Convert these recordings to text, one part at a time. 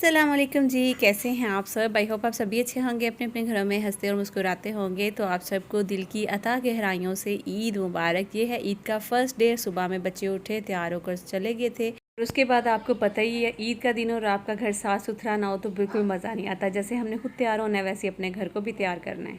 अस्सलामुअलैकुम जी, कैसे हैं आप सब। आई होप आप सभी अच्छे होंगे, अपने अपने घरों में हंसते और मुस्कुराते होंगे। तो आप सबको दिल की अता गहराइयों से ईद मुबारक। ये है ईद का फर्स्ट डे। सुबह में बच्चे उठे, तैयार होकर चले गए थे। और उसके बाद आपको पता ही है, ईद का दिन और आपका घर साफ़ सुथरा ना हो तो बिल्कुल मज़ा नहीं आता। जैसे हमने खुद तैयार होना है, वैसे अपने घर को भी तैयार करना है।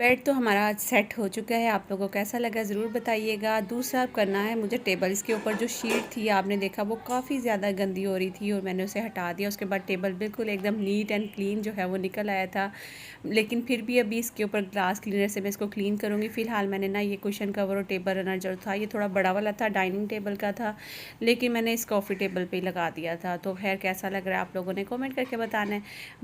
बेड तो हमारा आज सेट हो चुका है। आप लोगों को कैसा लगा ज़रूर बताइएगा। दूसरा करना है मुझे टेबल। इसके ऊपर जो शीट थी आपने देखा वो काफ़ी ज़्यादा गंदी हो रही थी और मैंने उसे हटा दिया। उसके बाद टेबल बिल्कुल एकदम नीट एंड क्लीन जो है वो निकल आया था। लेकिन फिर भी अभी इसके ऊपर ग्लास क्लीनर से मैं इसको क्लीन करूँगी। फ़िलहाल मैंने ना ये कुशन कवर और टेबल रनर जो था ये थोड़ा बड़ा वाला था, डाइनिंग टेबल का था, लेकिन मैंने इस कॉफ़ी टेबल पे ही लगा दिया था। तो खैर कैसा लग रहा है आप लोगों ने कमेंट करके बताना है।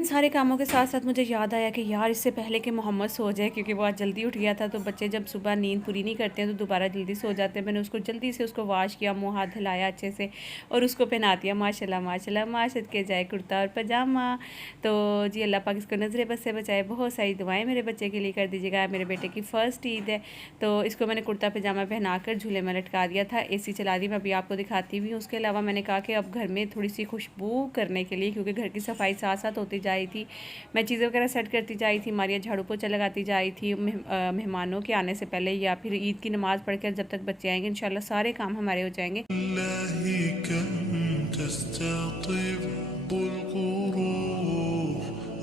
इन सारे कामों के साथ साथ मुझे याद आया कि यार इससे पहले कि मोहम्मद सो जाए, क्योंकि वो आज जल्दी उठ गया था। तो बच्चे जब सुबह नींद पूरी नहीं करते हैं तो दोबारा जल्दी सो जाते हैं। मैंने उसको जल्दी से उसको वॉश किया, मुंह हाथ धुलाया अच्छे से और उसको पहना दिया। माशाल्लाह माशाल्लाह माशात के जाए कुर्ता और पजामा। तो जी अल्लाह पाक इसको नज़र बद से बचाए। बहुत सारी दुआएँ मेरे बच्चे के लिए कर दीजिएगा। मेरे बेटे की फ़र्स्ट ईद है तो इसको मैंने कुर्ता पजामा पहना कर झूले में लटका दिया था। AC चला दी, मैं अभी आपको दिखाती भी हूँ। उसके अलावा मैंने कहा कि अब घर में थोड़ी सी खुशबू करने के लिए, क्योंकि घर की सफाई साथ साथ होती जा रही थी, मैं चीज़ें वगैरह सेट करती जा रही थी, मारिया झाड़ू पोछा लगाती जा रही थी मेहमानों के आने से पहले या फिर ईद की नमाज़ पढ़ कर जब तक बच्चे आएंगे इंशाल्लाह सारे काम हमारे हो जाएंगे।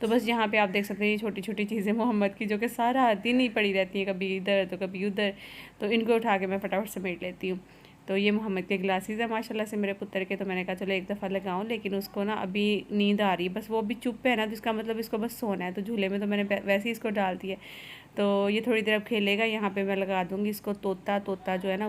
तो बस यहाँ पे आप देख सकते हैं ये छोटी छोटी चीज़ें मोहम्मद की जो कि सारा दिन ही पड़ी रहती हैं, कभी इधर तो कभी उधर। तो इनको उठा के मैं फटाफट समेट लेती हूँ। तो ये मोहम्मद के ग्लासेस है माशाल्लाह से मेरे पुत्र के। तो मैंने कहा चलो एक दफ़ा लगाऊं, लेकिन उसको ना अभी नींद आ रही है। बस वो अभी चुप है ना, तो इसका मतलब इसको बस सोना है। तो झूले में तो मैंने वैसे ही इसको डाल दिया। तो ये थोड़ी देर अब खेलेगा। यहाँ पे मैं लगा दूँगी इसको तोता। तोता जो है ना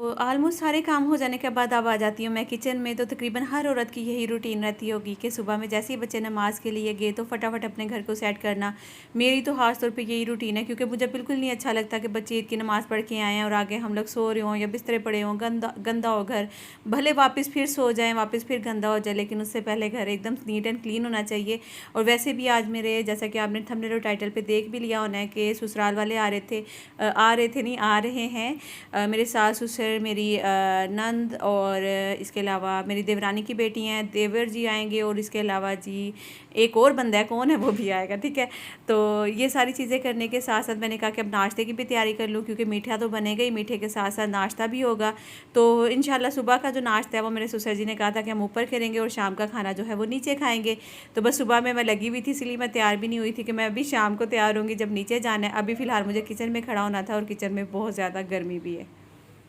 तो ऑलमोस्ट सारे काम हो जाने के बाद अब आ जाती हूँ मैं किचन में। तो तकरीबन हर औरत की यही रूटीन रहती होगी कि सुबह में जैसे ही बच्चे नमाज़ के लिए गए तो फटाफट अपने घर को सेट करना। मेरी तो ख़ास तौर पे यही रूटीन है, क्योंकि मुझे बिल्कुल नहीं अच्छा लगता कि बच्चे ईद की नमाज़ पढ़ के आएँ और आगे हम लोग सो रहे हों या बिस्तरे पड़े हों, गंदा गंदा हो घर। भले वापस फिर सो जाएँ, वापस फिर गंदा हो जाए, लेकिन उससे पहले घर एकदम नीट एंड क्लीन होना चाहिए। और वैसे भी आज मेरे, जैसा कि आपने थंबनेल और टाइटल पर देख भी लिया होना है कि ससुराल वाले आ रहे थे नहीं आ रहे हैं। मेरे सास ससुर सिस्टर, मेरी नंद और इसके अलावा मेरी देवरानी की बेटी हैं, देवर जी आएंगे और इसके अलावा जी एक और बंदा है, कौन है वो भी आएगा, ठीक है। तो ये सारी चीज़ें करने के साथ साथ मैंने कहा कि अब नाश्ते की भी तैयारी कर लूँ, क्योंकि मीठा तो बनेगा ही, मीठे के साथ साथ नाश्ता भी होगा। तो इंशाल्लाह सुबह का जो नाश्ता है वो मेरे ससुर जी ने कहा था कि हम ऊपर करेंगे और शाम का खाना जो है वो नीचे खाएंगे। तो बस सुबह में मैं लगी हुई थी, इसलिए मैं तैयार भी नहीं हुई थी कि मैं अभी शाम को तैयार होंगी जब नीचे जाना है। अभी फ़िलहाल मुझे किचन में खड़ा होना था और किचन में बहुत ज़्यादा गर्मी भी है।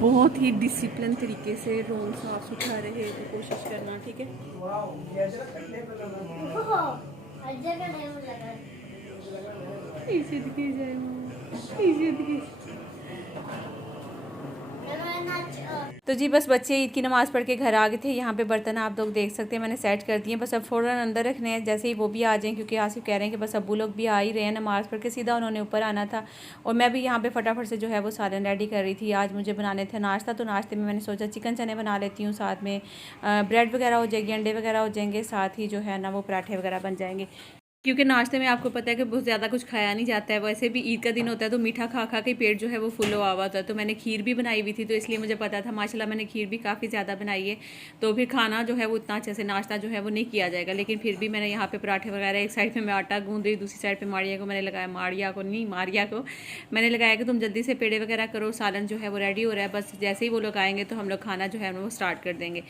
बहुत ही डिसिप्लिन तरीके से रूम साफ सुथरा रहे तो कोशिश करना, ठीक है। तो जी बस बच्चे ईद की नमाज़ पढ़ के घर आ गए थे। यहाँ पे बर्तन आप लोग देख सकते हैं मैंने सेट कर दिए, बस अब फ़ौरन अंदर रखने हैं जैसे ही वो भी आ जाएं, क्योंकि आसिफ कह रहे हैं कि बस अब्बू लोग भी आ ही रहे हैं, नमाज़ पढ़ के सीधा उन्होंने ऊपर आना था। और मैं भी यहाँ पे फटाफट से जो है वो सालन रेडी कर रही थी। आज मुझे बनाने थे नाश्ता, तो नाश्ते में मैंने सोचा चिकन चने बना लेती हूँ, साथ में ब्रेड वगैरह हो जाएगी, अंडे वगैरह हो जाएंगे, साथ ही जो है ना वो पराठे वगैरह बन जाएंगे। क्योंकि नाश्ते में आपको पता है कि बहुत ज़्यादा कुछ खाया नहीं जाता है, वैसे भी ईद का दिन होता है तो मीठा खा खा के पेट जो है वो फुल हुआ हुआ था। तो मैंने खीर भी बनाई हुई थी, तो इसलिए मुझे पता था, माशाल्लाह मैंने खीर भी काफ़ी ज़्यादा बनाई है। तो फिर खाना जो है वो इतना अच्छे से नाश्ता जो है वो नहीं किया जाएगा, लेकिन फिर भी मैंने यहाँ पे पराठे वगैरह, एक साइड पे मैं आटा गूँध रही, दूसरी साइड पे मारिया को मैंने लगाया, मारिया को मैंने लगाया कि तुम जल्दी से पेड़े वगैरह करो, सालन जो है वो रेडी हो रहा है, बस जैसे ही वो लोग आएंगे तो हम लोग खाना जो है वो स्टार्ट कर देंगे।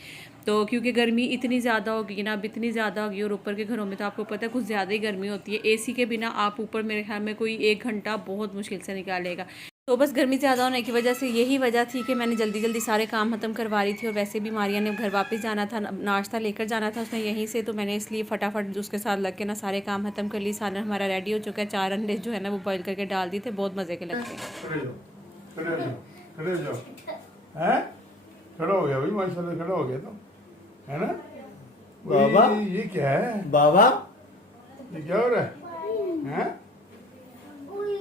तो क्योंकि गर्मी इतनी ज़्यादा होगी ना, अब इतनी ज़्यादा होगी, और ऊपर के घरों में तो आपको पता है कुछ ज़्यादा ही गर्मी होती है। एसी के बिना आप ऊपर मेरे ख्याल में कोई 1 घंटा बहुत मुश्किल से निकालेगा। तो बस गर्मी ज़्यादा होने की वजह से यही वजह थी कि मैंने जल्दी जल्दी सारे काम ख़त्म करवा रही थी। और वैसे भी मारिया ने घर वापस जाना था, नाश्ता लेकर जाना था उसने यहीं से, तो मैंने इसलिए फटाफट उसके साथ लग के ना सारे काम ख़त्म कर ली। सालन हमारा रेडी हो चुका है, 4 अंडे जो है ना वो बॉईल करके डाल दिए थे, बहुत मज़े के लगते हैं। खड़ा हो गया भाई, माशाल्लाह खड़ा हो गया तो, है ना बाबा? ये क्या है बाबा, ये क्या हो रहा है?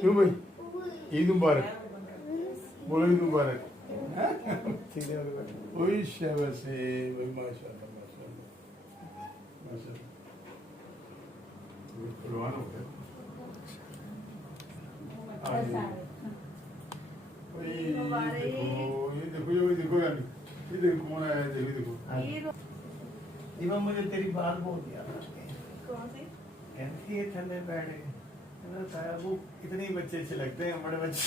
क्यों भाई? ईद मुबारक बोलो, ईद मुबारक। वही शाबाश है भाई, माशाल्लाह माशाल्लाह माशाल्लाह। कुर्बान हो गया। ये देखो यानी, ये देखो कौन आया है, देखो दीवा, मुझे तेरी बात बहुत याद आती है। कौन सी? कहती है ठंडे बैठे वो इतने बच्चे अच्छे लगते हैं, बड़े बच्चे।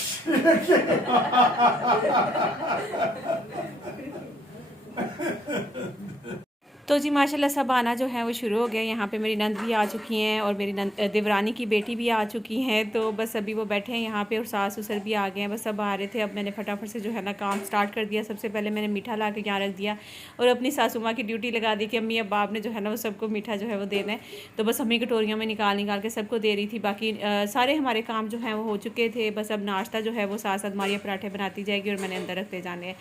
तो जी माशाल्लाह सब आना जो है वो शुरू हो गया। यहाँ पे मेरी नंद भी आ चुकी हैं और मेरी देवरानी की बेटी भी आ चुकी हैं। तो बस अभी वो बैठे हैं यहाँ पे और सास ससुर भी आ गए हैं, बस सब आ रहे थे। अब मैंने फटाफट से जो है ना काम स्टार्ट कर दिया। सबसे पहले मैंने मीठा ला के यहाँ रख दिया और अपनी सासू माँ की ड्यूटी लगा दी कि अम्मी अब आपने जो है ना वो सबको मीठा जो है वो देना है। तो बस अम्मी कटोरियों में निकाल के सबको दे रही थी। बाकी सारे हमारे काम जो हैं वो हो चुके थे। बस अब नाश्ता जो है वो साथ साथ मारिया पराठे बनाती जाएगी और मैंने अंदर रखते जाने हैं।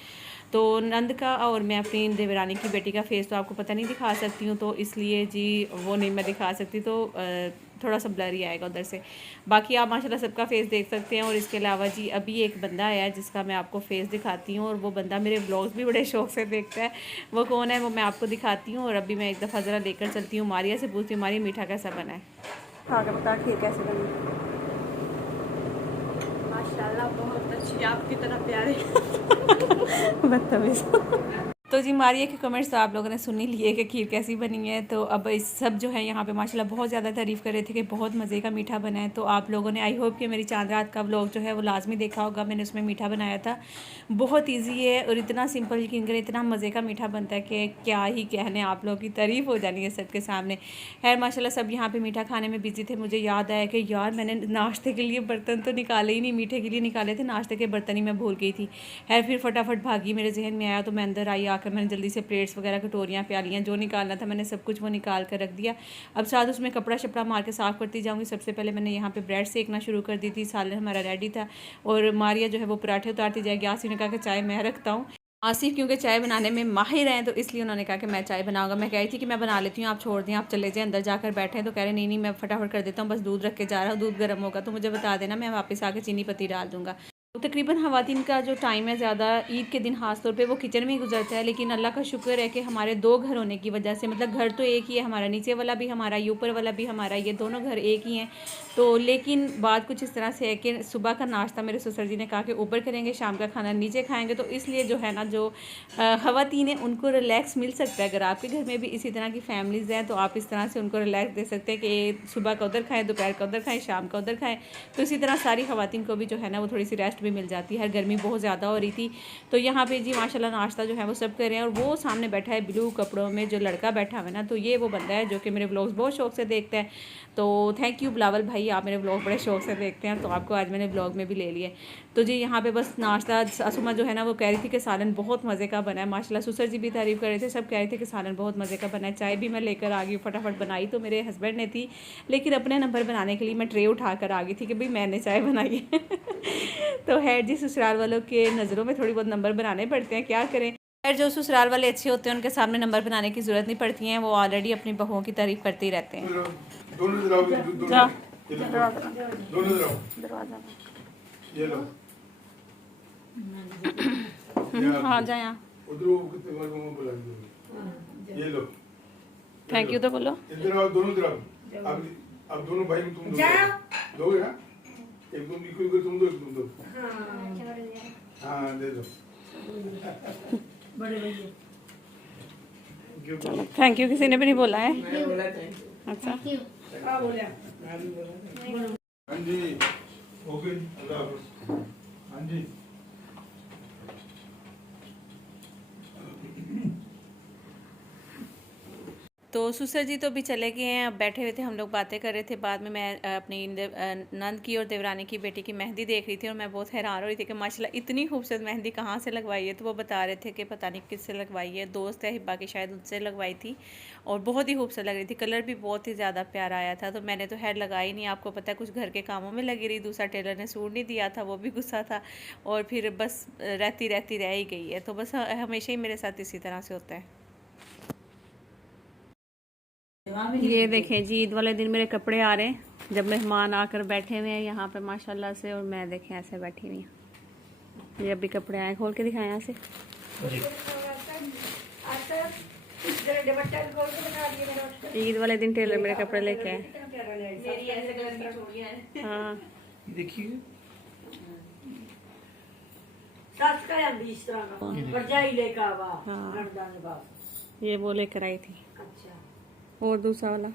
तो नंद का और मैं अपनी देवरानी की बेटी का फेस तो आपको पता नहीं दिखा सकती हूँ, तो इसलिए जी वो नहीं मैं दिखा सकती, तो थोड़ा सा ब्लर ही आएगा उधर से। बाकी आप माशाल्लाह सबका फेस देख सकते हैं। और इसके अलावा जी अभी एक बंदा आया है जिसका मैं आपको फेस दिखाती हूँ, और वो बंदा मेरे व्लॉग्स भी बड़े शौक से देखता है। वो कौन है वो मैं आपको दिखाती हूँ। और अभी मैं एक दफ़ा ज़रा लेकर चलती हूँ, मारिया से पूछती हूँ मारिया मीठा कैसा बना है। खा के बता ठीक कैसे बना। माशाल्लाह बहुत अच्छी, आपकी तरह प्यारे। बदतमीज़। तो जी मारिया के कमेंट्स तो आप लोगों ने सुन ही लिए कि खीर कैसी बनी है। तो अब इस सब जो है यहाँ पे माशाल्लाह बहुत ज़्यादा तारीफ़ कर रहे थे कि बहुत मज़े का मीठा बना है। तो आप लोगों ने आई होप कि मेरी चांद रात का व्लॉग जो है वो लाजमी देखा होगा। मैंने उसमें मीठा बनाया था, बहुत ईजी है और इतना सिंपल, यकीन करें इतना मज़े का मीठा बनता है कि क्या ही कहने, आप लोगों की तारीफ़ हो जानी है सबके सामने। खैर माशाल्लाह सब यहाँ पे मीठा खाने में बिजी थे। मुझे याद आया कि यार मैंने नाश्ते के लिए बर्तन तो निकाले ही नहीं, मीठे के लिए निकाले थे, नाश्ते के बर्तन ही मैं भूल गई थी। खैर फिर फटाफट भागी, मेरे जहन में आया तो मैं अंदर आई, आकर मैंने जल्दी से प्लेट्स वगैरह, कटोरियाँ, प्यालियाँ जो निकालना था मैंने सब कुछ वो निकाल कर रख दिया। अब साथ उसमें कपड़ा शपड़ा मार के साफ़ करती जाऊँगी। सबसे पहले मैंने यहाँ पे ब्रेड सेकना शुरू कर दी थी, सालन हमारा रेडी था और मारिया जो है वो पराठे उतारती जाएगी। आसिफ ने कहा कि चाय मैं रखता हूँ। आसिफ क्योंकि चाय बनाने में माहिर हैं तो इसलिए उन्होंने कहा कि मैं चाय बनाऊंगा। मैं कह रही थी कि मैं बना लेती हूँ, आप छोड़ दें, आप चले जाएं, अंदर जाकर बैठे हैं। तो कह रहे नहीं मैं फटाफट कर देता हूँ, बस दूध रख के जा रहा हूँ, दूध गर्म होगा तो मुझे बता देना, मैं वापस आके चीनी पत्ती डाल दूँगा। तो तकरीबन ख़वातीन का जो टाइम है ज़्यादा ईद के दिन ख़ास तौर पे वो किचन में ही गुजरता है। लेकिन अल्लाह का शुक्र है कि हमारे 2 घर होने की वजह से, मतलब घर तो एक ही है हमारा, नीचे वाला भी हमारा, ये ऊपर वाला भी हमारा, ये दोनों घर एक ही हैं। तो लेकिन बात कुछ इस तरह से है कि सुबह का नाश्ता मेरे ससुर जी ने कहा कि ऊपर करेंगे, शाम का खाना नीचे खाएँगे। तो इसलिए जो है ना, जो ख़वातीन हैं उनको रिलैक्स मिल सकता है। अगर आपके घर में भी इसी तरह की फैमिलीज़ हैं तो आप इस तरह से उनको रिलैक्स दे सकते हैं कि सुबह का उधर खाएँ, दोपहर का उधर खाएँ, शाम का उधर खाएँ। तो इसी तरह सारी ख़वातीन को भी जो है ना वो थोड़ी सी रेस्ट भी मिल जाती है। गर्मी बहुत ज़्यादा हो रही थी तो यहाँ पे जी माशाल्लाह नाश्ता जो है वो सब कर रहे हैं। और वो सामने बैठा है ब्लू कपड़ों में जो लड़का बैठा हुआ है ना, तो ये वो बंदा है जो कि मेरे व्लॉग्स बहुत शौक से देखता है। तो थैंक यू बिलावल भाई, आप मेरे व्लॉग बड़े शौक से देखते हैं तो आपको आज मैंने व्लॉग में भी ले लिया। तो जी यहाँ पे बस नाश्ता, असुमा जो है ना वो कह रही थी कि सालन बहुत मज़े का बना है। माशाल्लाह ससुर जी भी तारीफ़ कर रहे थे, सब कह रहे थे कि सालन बहुत मज़े का बना है। चाय भी मैं लेकर आ गई, फटाफट बनाई तो मेरे हस्बैंड ने थी, लेकिन अपने नंबर बनाने के लिए मैं ट्रे उठा कर आ गई थी कि भाई मैंने चाय बनाई है। तो है जी, ससुराल वालों के नज़रों में थोड़ी बहुत नंबर बनाने पड़ते हैं, क्या करें। खैर जो ससुराल वाले अच्छे होते हैं उनके सामने नंबर बनाने की ज़रूरत नहीं पड़ती है, वो ऑलरेडी अपनी बहुओं की तारीफ़ करते ही रहते हैं। हाँ जाए यहाँ, थैंक यू तो बोलो। अब दोनों भाई तुम दोगे ना, एक तुम दो। हाँ दे दो। थैंक यू किसी ने भी नहीं बोला है। अच्छा हाँ जी, ओके, अल्लाह हाफ़िज़। हाँ जी। तो ससुर जी तो भी चले गए हैं, अब बैठे हुए थे, हम लोग बातें कर रहे थे। बाद में मैं अपनी नंद की और देवरानी की बेटी की मेहंदी देख रही थी और मैं बहुत हैरान हो रही थी कि माशाल्लाह इतनी खूबसूरत मेहंदी कहाँ से लगवाई है। तो वो बता रहे थे कि पता नहीं किससे लगवाई है, दोस्त है हिब्बा की शायद, उनसे लगवाई थी और बहुत ही खूबसूरत लग रही थी, कलर भी बहुत ही ज़्यादा प्यारा आया था। तो मैंने तो हेड लगाई नहीं, आपको पता है कुछ घर के कामों में लगी रही, दूसरा टेलर ने सूट नहीं दिया था, वो भी गुस्सा था और फिर बस रहती रह ही गई है। तो बस हमेशा ही मेरे साथ इसी तरह से होता है। ये देखें जी, ईद वाले दिन मेरे कपड़े आ रहे हैं, जब मेहमान आकर बैठे हुए हैं यहाँ पे माशाल्लाह से, और मैं देखें ऐसे बैठी हुई हूँ। ये अभी कपड़े आए, खोल के दिखाएं यहाँ से। ईद वाले दिन टेलर मेरे कपड़े लेके आए। हाँ देखिए हाँ, ये वो लेकर आई थी। और दूसरा वाला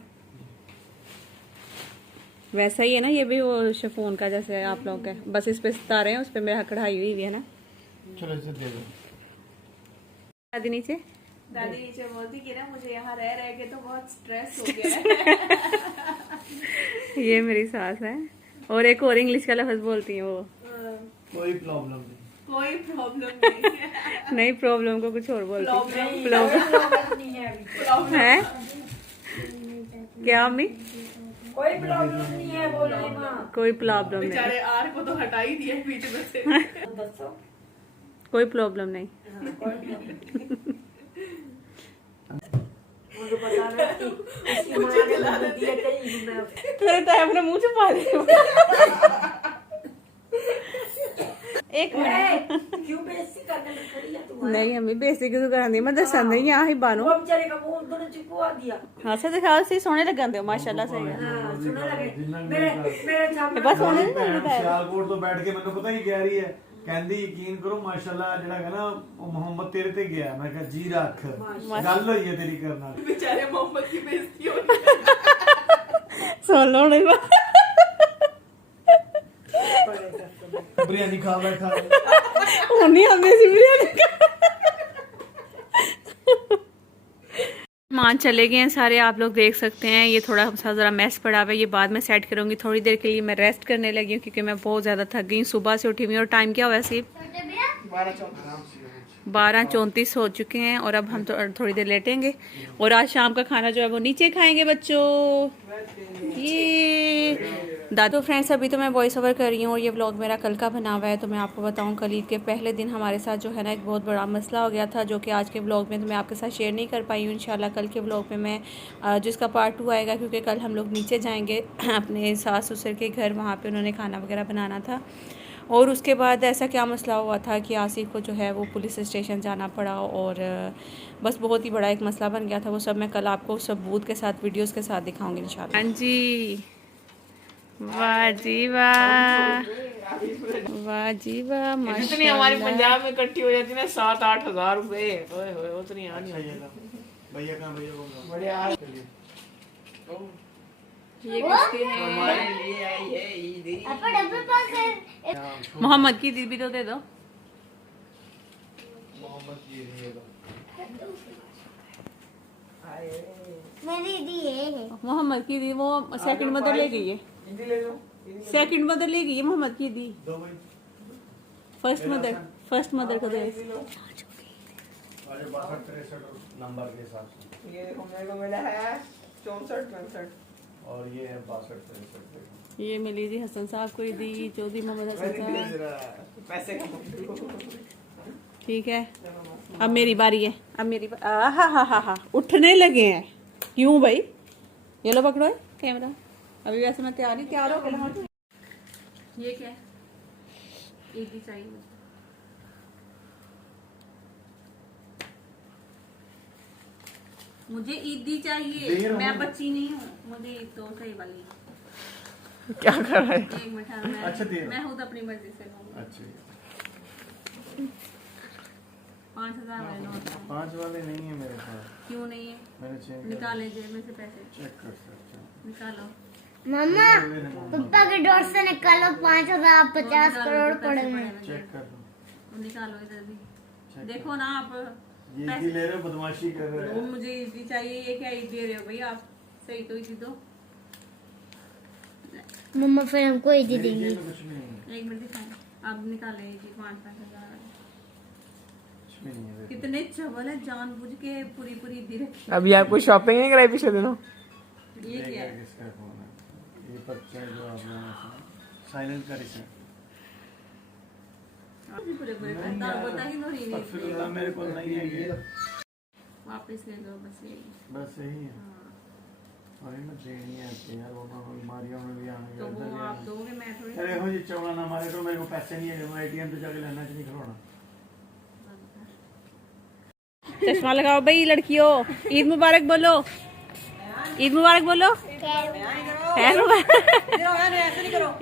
वैसा ही है ना, ये भी वो शिफॉन का जैसे आप लोग का, बस इस पे सितारे हैं, उस पे मेरा कढ़ाई हुई है ना। चलो इसे दे दो। दादी नीचे बोलती कि ना मुझे यहाँ रह के तो बहुत स्ट्रेस हो गया है। ये मेरी सास है और एक और इंग्लिश का लफ्ज बोलती है वो। कोई प्रॉब्लम नहीं, कोई प्रॉब्लम नहीं। नहीं, प्रॉब्लम को कुछ और बोलती है। प्रॉब्लम है क्या अम्मी? कोई प्रॉब्लम नहीं है, बोलो माँ। कोई प्रॉब्लम नहीं, बेचारे आर को तो हटा ही दिया बीच में से। दसो कोई प्रॉब्लम नहीं। मुझे पता नहीं इसकी माँ ने मुझे दिया कहीं मैं तेरे तो अपने मुंह छुपा दे। एक मिनट, क्यों बेइज्जती करने में खड़ी है तू? नहीं हमें बेइज्जती क्यों करानी, मैं दसन नहीं यहाँ ही बानो। वो बेचारे का मुंह दोनों चिपका दिया। हाँ से दिखाओ, सी सोने लगन दो माशाल्लाह से। हाँ सुना लगे मेरे सामने बस सोने नहीं सियालकोट तो बैठ के मैंने पता ही कह रही है ਕਹਿੰਦੀ ਯਕੀਨ ਕਰੋ ਮਾਸ਼ਾਅੱਲਾ ਜਿਹੜਾ ਹੈ ਨਾ ਉਹ ਮੁਹੰਮਦ ਤੇਰੇ ਤੇ ਗਿਆ ਮੈਂ ਕਿਹਾ ਜੀ ਰੱਖ ਗੱਲ ਹੋਈ ਹੈ ਤੇਰੀ ਕਰਨ ਨਾਲ बेचारे मोहम्मद की बेइज्जती हो रही है। सुन लो नहीं ਬਿਰਿਆਨੀ ਖਾ ਬੈਠਾ नहीं हमें सी बिरयानी मान चले गए हैं सारे, आप लोग देख सकते हैं। ये थोड़ा सा ज़रा मैस पड़ा हुआ है, ये बाद में सेट करूँगी। थोड़ी देर के लिए मैं रेस्ट करने लगी हूँ क्योंकि मैं बहुत ज़्यादा थक गई हूँ, सुबह से उठी हुई हूँ। और टाइम क्या हुआ है सिर्फ 12:34 हो चुके हैं और अब हम थोड़ी देर लेटेंगे और आज शाम का खाना जो है वो नीचे खाएंगे बच्चों। ये दादो फ्रेंड्स, अभी तो मैं वॉइस ओवर कर रही हूँ और ये व्लॉग मेरा कल का बना हुआ है। तो मैं आपको बताऊँ, कल ईद के पहले दिन हमारे साथ जो है ना एक बहुत बड़ा मसला हो गया था, जो कि आज के व्लॉग में तो मैं आपके साथ शेयर नहीं कर पाई हूँ। इंशाल्लाह कल के व्लॉग में मैं जिसका पार्ट 2 आएगा, क्योंकि कल हम लोग नीचे जाएंगे अपने सास ससुर के घर, वहाँ पर उन्होंने खाना वगैरह बनाना था। और उसके बाद ऐसा क्या मसला हुआ था कि आसिफ को जो है वो पुलिस स्टेशन जाना पड़ा और बस बहुत ही बड़ा एक मसला बन गया था। वो सब मैं कल आपको सबूत के साथ, वीडियोस के साथ दिखाऊंगी इंशाल्लाह। हाँ जी, वाह जी वाह, वाह जी वाह, जितनी हमारी पंजाब में इकट्ठी हो जाती है ना 7-8 हज़ार रुपए, ओए होए उतनी आ नहीं भैया कहाँ भैया को बढ़िया ये किसके हैं? हमारे लिए आई है ईद। मोहम्मद की दीदी तो दे दो। मोहम्मद की मेरी दी है मोहम्मद की दी वो सेकंड मदर ले गई है, ईदी ले लो। सेकंड मदर ले गई है मोहम्मद की दी। दो भाई फर्स्ट मदर को दे। अरे 62-63 नंबर के हिसाब से ये देखो मेरे को मिला है 64-65 और ये है 62-63। ये मिली जी हसन साहब को दी, चौधरी मोहम्मद हसन साहब। पैसे का ठीक है, अब मेरी बारी है। अब मेरी हा उठने लगे हैं। क्यों भाई? ये लो पकड़ो कैमरा। अभी वैसे मैं तैयार हो गया। ये क्या है? ईदी चाहिए मुझे ईदी चाहिए। मैं बच्ची नहीं हूँ, मुझे ईद तो सही वाली। क्या कर रहा है? एक मिनट, अच्छा, दे रहा। मैं खुद अपनी मर्जी से लूंगी। अच्छा 5,000 वाले नोट हैं। 5 वाले नहीं है मेरे पास। क्यों नहीं है? मैंने चेक निकाले जेब में से पैसे, चेक कर सकते हैं। निकालो। मम्मा पापा के डोर से निकालो 5,050 करोड़ पड़े हैं। चेक कर लो। निकालो इधर भी। चेक देखो ना आप, ये भी ले रहे हो, बदमाशी कर रहे वो हो। मुझे ईदी चाहिए। ये क्या ईद दे रहे हो भाई आप? सही तो ईदी दो। मम्मा फिर हमको ईदी मेरी देंगी। जेब में कुछ भी नहीं है। एक मिनट दिखाएं। अब निकाले ईदी 5,000। कुछ भी नहीं है। कितने चवल है, जानबूझ के पूरी ईदी रखी। अभी आपको शॉपिंग नहीं कराई पिछले दिनों? ये क्या है? किसका फोन है? ये बच्चा जो आपने साइलेंट कर इसे। पूरे बता ही नहीं अब फिर मेरे को नहीं है ये। वापस ले लो बस यही। बस यही है। और इन्हें देनी है यार, वो बीमारियों में भी आने तो वो आप दोगे, मैं थोड़ी। अरे हो जी चौड़ा ना मारे तो मेरे को पैसे नहीं है, मैं एटीएम पे जाके लेना चाहिए खिलौना। चश्मा लगाओ भाई लड़कियों। ईद मुबारक बोलो, ईद मुबारक बोलो,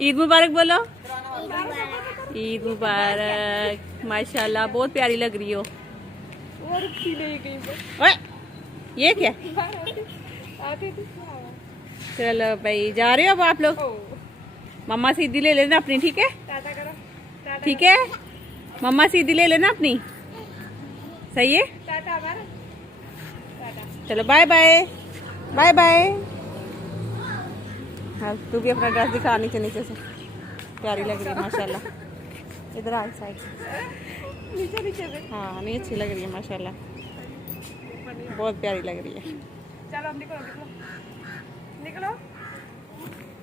ईद मुबारक बोलो, ईद मुबारक। माशाल्लाह बहुत प्यारी लग रही हो। ओए, ये क्या? चलो भाई जा रहे हो अब आप लोग। मम्मा सीधी ले लेना अपनी, ठीक है? ठीक है, मम्मा सीधी ले लेना अपनी। सही है? चलो बाय बाय, बाय बाय। हाँ तू भी अपना ड्रेस दिखा नीचे से। प्यारी लग रही है माशाल्लाह। इधर आ साइड से। नीचे हाँ नहीं, अच्छी लग रही है माशाल्लाह, बहुत प्यारी लग रही है। चलो अब निकलो निकलो निकलो।